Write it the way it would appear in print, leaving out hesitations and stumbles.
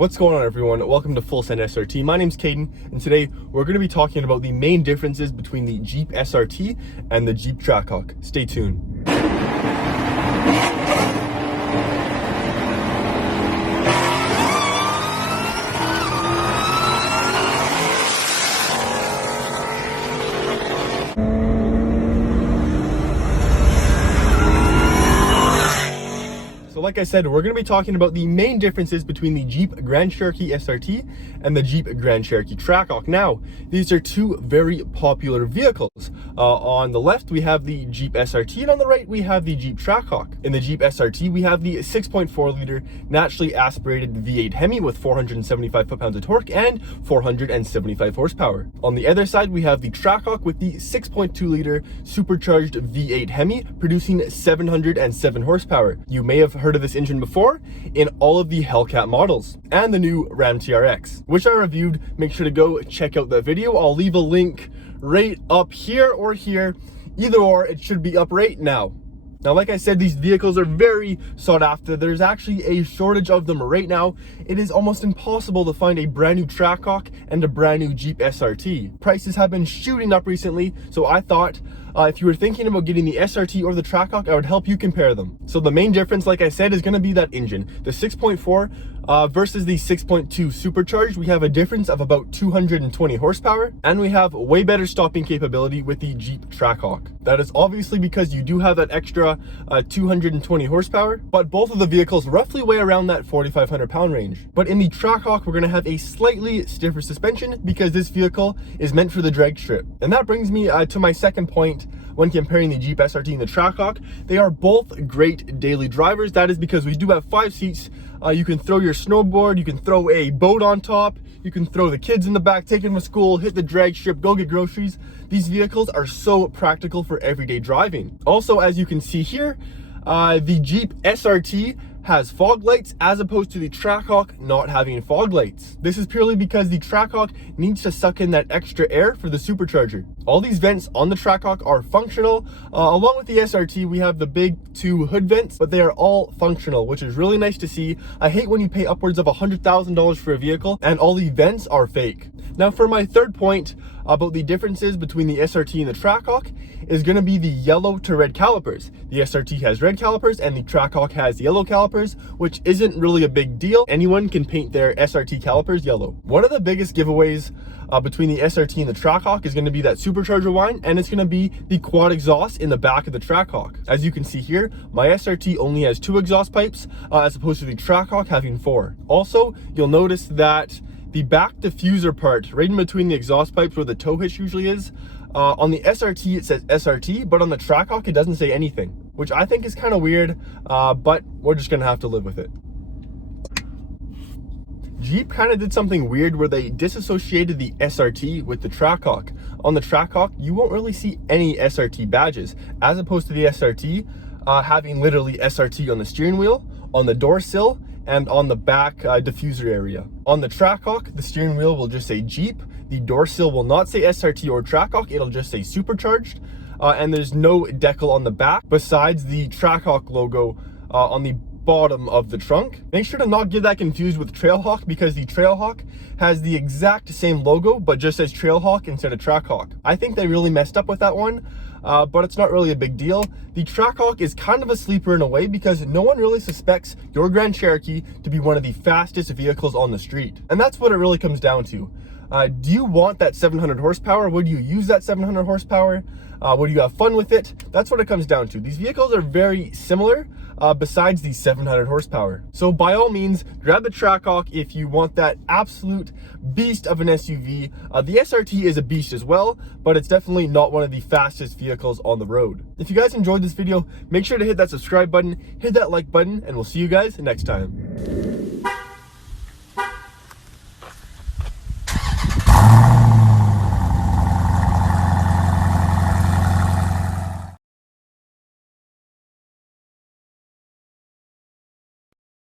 What's going on, everyone? Welcome to Full Send SRT. My name's Caden, and today we're going to be talking about the main differences between the Jeep SRT and the Jeep Trackhawk. Stay tuned. So like I said, we're going to be talking about the main differences between the Jeep Grand Cherokee SRT and the Jeep Grand Cherokee Trackhawk. Now, these are two very popular vehicles. On the left, we have the Jeep SRT, and on the right, we have the Jeep Trackhawk. In the Jeep SRT, we have the 6.4-liter naturally aspirated V8 Hemi with 475 foot-pounds of torque and 475 horsepower. On the other side, we have the Trackhawk with the 6.2-liter supercharged V8 Hemi producing 707 horsepower. You may have heard of this engine before in all of the Hellcat models and the new Ram TRX, which I reviewed. Make sure to go check out that video. I'll leave a link right up here or here. Either or, it should be up right now. Now, like I said, these vehicles are very sought after. There's actually a shortage of them right now. It is almost impossible to find a brand new Trackhawk and a brand new Jeep SRT. Prices have been shooting up recently, so I thought if you were thinking about getting the SRT or the Trackhawk, I would help you compare them. So the main difference, like I said, is going to be that engine. The 6.4 versus the 6.2 supercharged, we have a difference of about 220 horsepower, and we have way better stopping capability with the Jeep Trackhawk. That is obviously because you do have that extra 220 horsepower, but both of the vehicles roughly weigh around that 4,500 pound range. But in the Trackhawk, we're going to have a slightly stiffer suspension because this vehicle is meant for the drag strip. And that brings me to my second point. When comparing the Jeep SRT and the Trackhawk, they are both great daily drivers. That is because we do have 5 seats. You can throw your snowboard, you can throw a boat on top, you can throw the kids in the back, take them to school, hit the drag strip, go get groceries. These vehicles are so practical for everyday driving. Also, as you can see here, the Jeep SRT has fog lights as opposed to the Trackhawk not having fog lights. This is purely because the Trackhawk needs to suck in that extra air for the supercharger. All these vents on the Trackhawk are functional. Along with the SRT, we have the big 2 hood vents, but they are all functional, which is really nice to see. I hate when you pay upwards of $100,000 for a vehicle and all the vents are fake. Now, for my third point about the differences between the SRT and the Trackhawk is going to be the yellow to red calipers. The SRT has red calipers and the Trackhawk has yellow calipers, which isn't really a big deal. Anyone can paint their SRT calipers yellow. One of the biggest giveaways between the SRT and the Trackhawk is going to be that supercharger line, and it's going to be the quad exhaust in the back of the Trackhawk. As you can see here, my SRT only has 2 exhaust pipes as opposed to the Trackhawk having 4. Also, you'll notice that the back diffuser part, right in between the exhaust pipes where the tow hitch usually is, on the SRT it says SRT, but on the Trackhawk it doesn't say anything, which I think is kind of weird, but we're just gonna have to live with it. Jeep kind of did something weird where they disassociated the SRT with the Trackhawk. On the Trackhawk, you won't really see any SRT badges, as opposed to the SRT having literally SRT on the steering wheel, on the door sill, and on the back diffuser area. On the Trackhawk, the steering wheel will just say Jeep. The door sill will not say SRT or Trackhawk, it'll just say supercharged. And there's no decal on the back besides the Trackhawk logo on the bottom of the trunk. Make sure to not get that confused with Trailhawk, because the Trailhawk has the exact same logo but just says Trailhawk instead of Trackhawk. I think they really messed up with that one. But it's not really a big deal. The Trackhawk is kind of a sleeper in a way because no one really suspects your Grand Cherokee to be one of the fastest vehicles on the street. And that's what it really comes down to. Do you want that 700 horsepower? Would you use that 700 horsepower? Would you have fun with it? That's what it comes down to. These vehicles are very similar besides the 700 horsepower. So by all means, grab the Trackhawk if you want that absolute beast of an SUV. The SRT is a beast as well, but it's definitely not one of the fastest vehicles on the road. If you guys enjoyed this video, make sure to hit that subscribe button, hit that like button, and we'll see you guys next time.